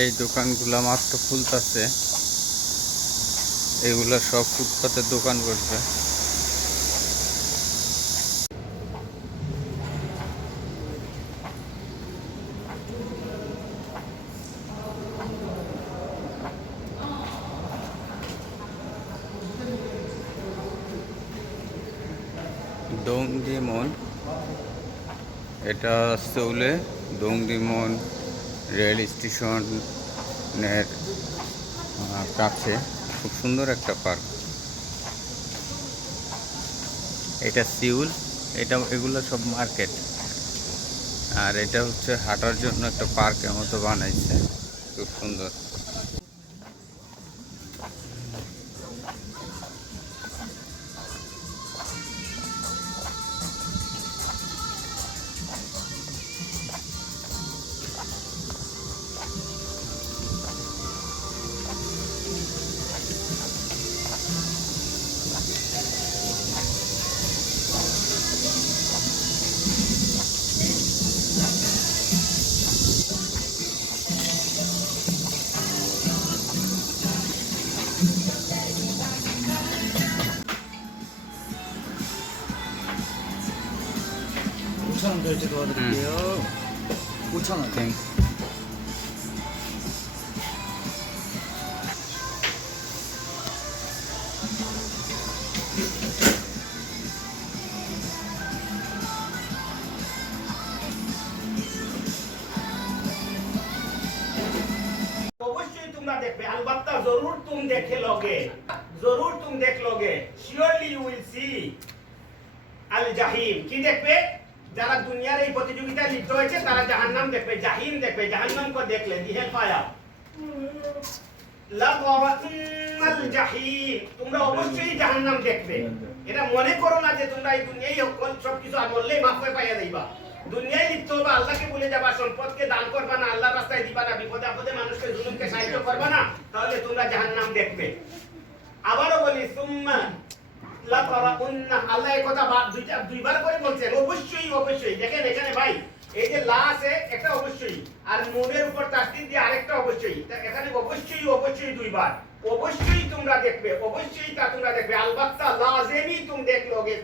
এই দোকানগুলা মাত্র খুলতাছে, এগুলা সব ফুটপাতের দোকান করবে। দংদিমন, এটা সৌলে দংদিমন রেল স্টেশনের কাছে খুব সুন্দর একটা পার্ক। এটা সিউল, এগুলো সব মার্কেট, আর এটা হচ্ছে হাঁটার জন্য একটা পার্কের মতো বানাইছে, খুব সুন্দর। 결제 도와드릴게요. 5,000원. অবশ্যই তোমরা দেখবে, अलबत्ता जरूर तुम देखे लोगे, जरूर तुम देख लोगे, surely you will see আল জাহিম। কি দেখবে? যারা দুনিয়ার এই প্রতিযোগিতায় লিপ্ত হয়েছে তারা জাহান্নাম দেখবে, জাহিম দেখবে। জাহান্নাম কো দেখলে দি হেল ফায়া লাগাবাতুল জাহিম, তোমরা অবশ্যই জাহান্নাম দেখবে। এটা মনে করো না যে তোমরা এই দুনিয়ায় সব কিছু আর বললেই মাফ হয়ে পাইয়া যাইবা। দুনিয়ায় লিপ্ত হবে, আল্লাহকে ভুলে যাবা, সম্পদকে দান করবা না, আল্লাহর রাস্তায় দিবা না, বিপদে আপদে মানুষকে জুলুমকে সাহায্য করবা না, তাহলে তোমরা জাহান্নাম দেখবে। আবারও বলি সুম্মা লা তারাউন্না, আল্লাহ এই কথা দুইবার করে বলছেন, অবশ্যই অবশ্যই। দেখেন এখানে ভাই, এই যে লা আছে একটা অবশ্যই, আর নুনের উপর তাসদীদ দিয়ে আরেকটা অবশ্যই। এখানে অবশ্যই অবশ্যই দুইবার, অবশ্যই তোমরা দেখবে, অবশ্যই তা তোমরা দেখবে। अलबत्ता লাজিমি তুম দেখ লোগে,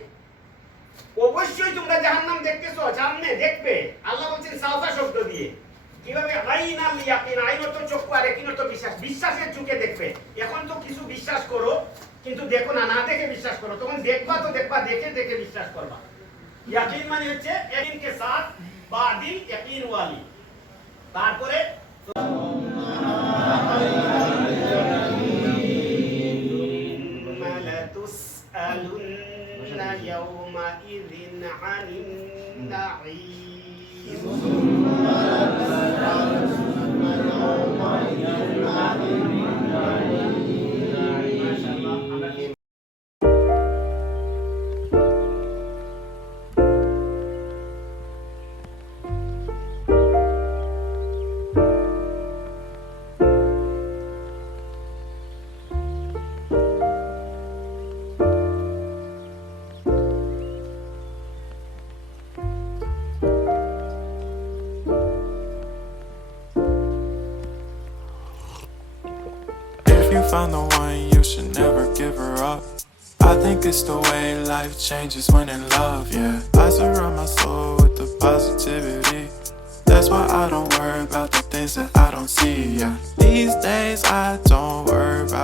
অবশ্যই তোমরা জাহান্নাম দেখতেছো, সামনে দেখবে। আল্লাহ বলছেন সাওফা শব্দ দিয়ে। কিভাবে? আইনাল ইয়াকিন, আইন অর্থ চক্ষু, আর ইয়াকিন অর্থ বিশ্বাস। বিশ্বাসের চোখে দেখবে। এখন তো কিছু বিশ্বাস করো, কিন্তু দেখো না, না দেখে বিশ্বাস করো। তখন দেখবা তো দেখবা, দেখে দেখে বিশ্বাস করবা। ইয়াকিন মানে হচ্ছে ইয়াকিন কে সাথ বাদিল ইয়াকিন ওয়ালি। তারপরে মালাতুসআলুন্না ইয়াওমা ইযিন আনিন Naim. If you found the one, you should never give her up. I think it's the way life changes when in love, yeah. I surround my soul with the positivity. That's why I don't worry about the things that I don't see, yeah. These days I don't worry about